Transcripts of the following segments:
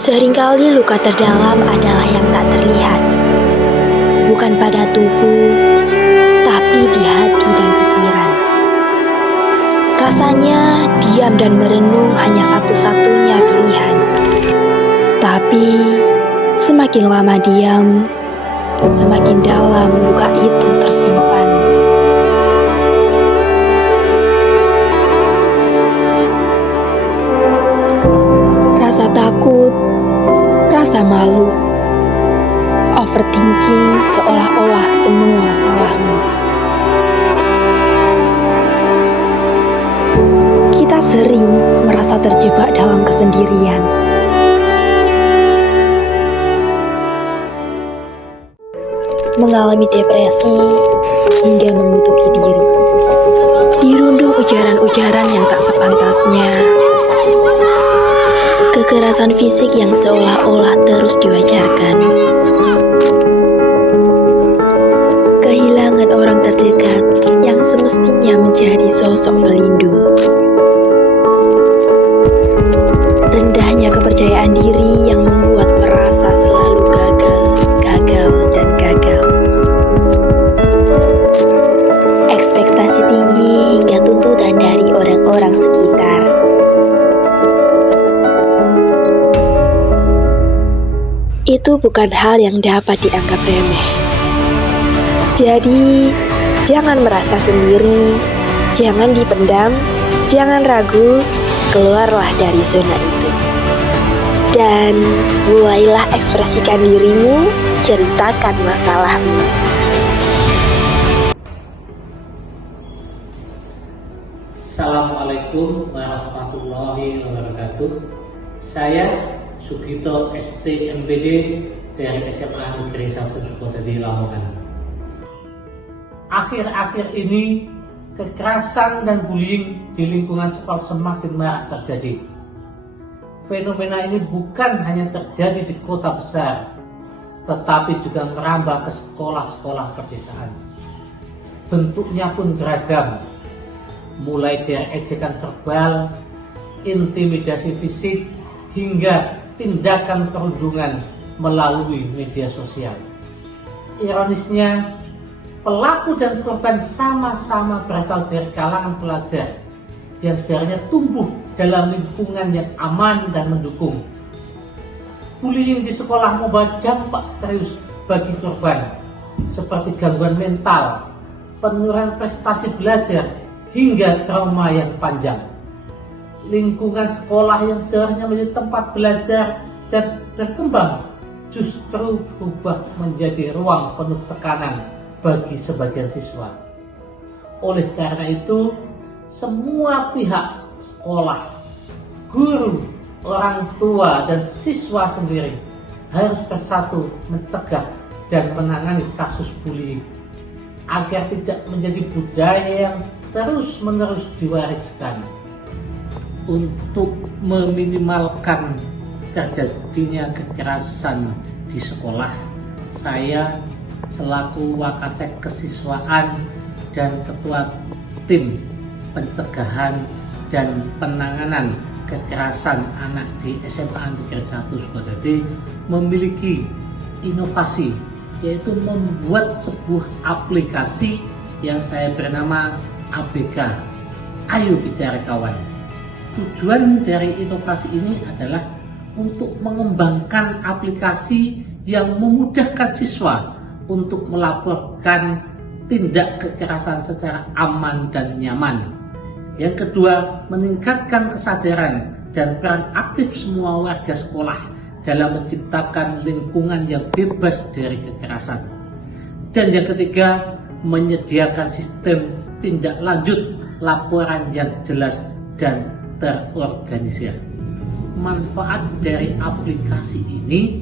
Seringkali luka terdalam adalah yang tak terlihat, bukan pada tubuh, tapi di hati dan pikiran. Rasanya diam dan merenung hanya satu-satunya pilihan. Tapi semakin lama diam, semakin dalam luka itu tersimpan. Rasa takut, rasa malu, overthinking seolah-olah semua salahmu. Kita sering merasa terjebak dalam kesendirian. Mengalami depresi hingga mengutuki diri. Dirundung ujaran-ujaran yang tak sepantasnya. Kekerasan fisik yang seolah-olah terus diwajarkan. Kehilangan orang terdekat yang semestinya menjadi sosok pelindung. Rendahnya kepercayaan diri yang membuat merasa selalu gagal, dan gagal. Ekspektasi tinggi hingga tuntutan dari orang-orang sekitar. Itu bukan hal yang dapat dianggap remeh. Jadi, jangan merasa sendiri, jangan dipendam, jangan ragu, keluarlah dari zona itu. Dan mulailah ekspresikan dirimu, ceritakan masalahmu. Assalamualaikum warahmatullahi wabarakatuh. Saya Sugito STMPD dari SMA Negeri 1 Sukotadi, Lamongan. Akhir-akhir ini kekerasan dan bullying di lingkungan sekolah semakin marak terjadi. Fenomena ini bukan hanya terjadi di kota besar, tetapi juga merambah ke sekolah-sekolah pedesaan. Bentuknya pun beragam, mulai dari ejekan verbal, intimidasi fisik, hingga tindakan perundungan melalui media sosial. Ironisnya, pelaku dan korban sama-sama berasal dari kalangan pelajar yang seharusnya tumbuh dalam lingkungan yang aman dan mendukung. Bullying di sekolah membawa dampak serius bagi korban, seperti gangguan mental, penurunan prestasi belajar, hingga trauma yang panjang. Lingkungan sekolah yang seharusnya menjadi tempat belajar dan berkembang justru berubah menjadi ruang penuh tekanan bagi sebagian siswa. Oleh karena itu, semua pihak sekolah, guru, orang tua, dan siswa sendiri harus bersatu mencegah dan menangani kasus bullying agar tidak menjadi budaya yang terus-menerus diwariskan. Untuk meminimalkan terjadinya kekerasan di sekolah, saya selaku Wakasek Kesiswaan dan Ketua Tim Pencegahan dan Penanganan Kekerasan Anak di SMA Negeri 1 Sukotadi memiliki inovasi, yaitu membuat sebuah aplikasi yang saya bernama ABK, Ayo Bicara Kawan. Tujuan dari inovasi ini adalah untuk mengembangkan aplikasi yang memudahkan siswa untuk melaporkan tindak kekerasan secara aman dan nyaman. Yang kedua, meningkatkan kesadaran dan peran aktif semua warga sekolah dalam menciptakan lingkungan yang bebas dari kekerasan. Dan yang ketiga, menyediakan sistem tindak lanjut laporan yang jelas dan terorganisir. Manfaat dari aplikasi ini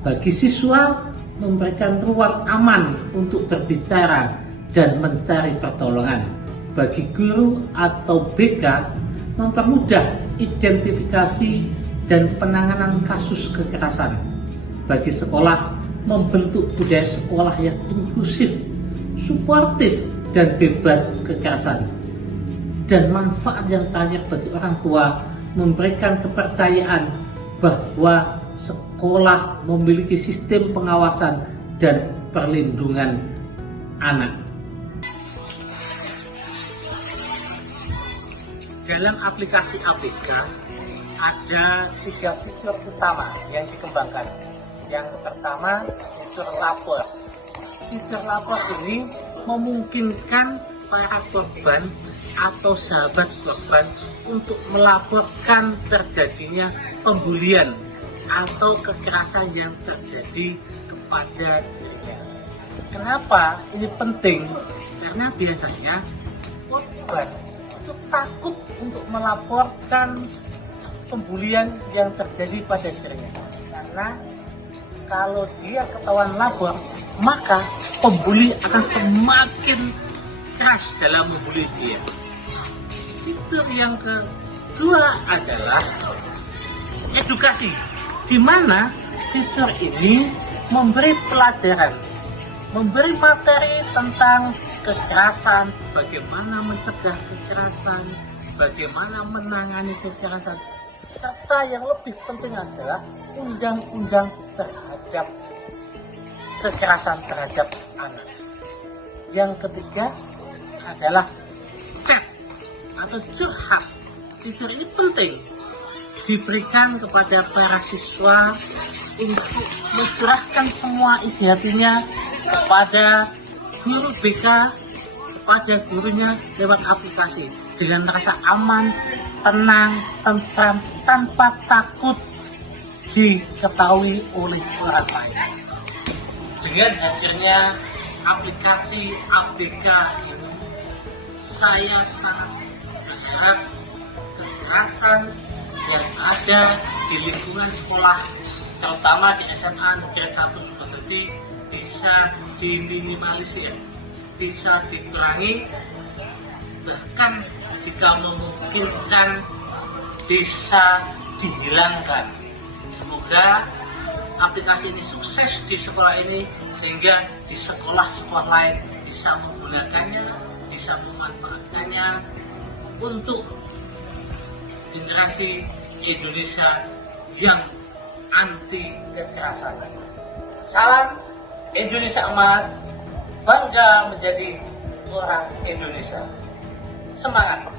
bagi siswa memberikan ruang aman untuk berbicara dan mencari pertolongan. Bagi guru atau BK, mempermudah identifikasi dan penanganan kasus kekerasan. Bagi sekolah, membentuk budaya sekolah yang inklusif, suportif, dan bebas kekerasan. Dan manfaat yang terakhir bagi orang tua, memberikan kepercayaan bahwa sekolah memiliki sistem pengawasan dan perlindungan anak. Dalam aplikasi ABK ada 3 fitur utama yang dikembangkan. Yang pertama, fitur lapor. Fitur lapor ini memungkinkan para korban atau sahabat korban untuk melaporkan terjadinya pembulian atau kekerasan yang terjadi kepada dirinya. Kenapa ini penting? Karena biasanya korban itu takut untuk melaporkan pembulian yang terjadi pada dirinya. Karena kalau dia ketahuan lapor, maka pembuli akan semakin keras dalam membuli dia. Fitur yang kedua adalah edukasi, di mana fitur ini memberi pelajaran, memberi materi tentang kekerasan, bagaimana mencegah kekerasan, bagaimana menangani kekerasan, serta yang lebih penting adalah undang-undang terhadap kekerasan terhadap anak. Yang ketiga adalah chat atau curhat. Fitur ini penting diberikan kepada para siswa untuk mencurahkan semua isi hatinya kepada guru BK, kepada gurunya lewat aplikasi dengan rasa aman, tenang, tentram, tanpa takut diketahui oleh orang lain. Dengan hadirnya aplikasi ABK ini, saya sangat berharap kekerasan yang ada di lingkungan sekolah, terutama di SMA Negeri 1 Sukageti, bisa diminimalisir, bisa dikurangi, bahkan jika memungkinkan bisa dihilangkan. Semoga aplikasi ini sukses di sekolah ini, sehingga di sekolah-sekolah lain bisa menggunakannya, bisa memanfaatkannya untuk generasi Indonesia yang anti kekerasan. Salam Indonesia Emas, bangga menjadi orang Indonesia. Semangat!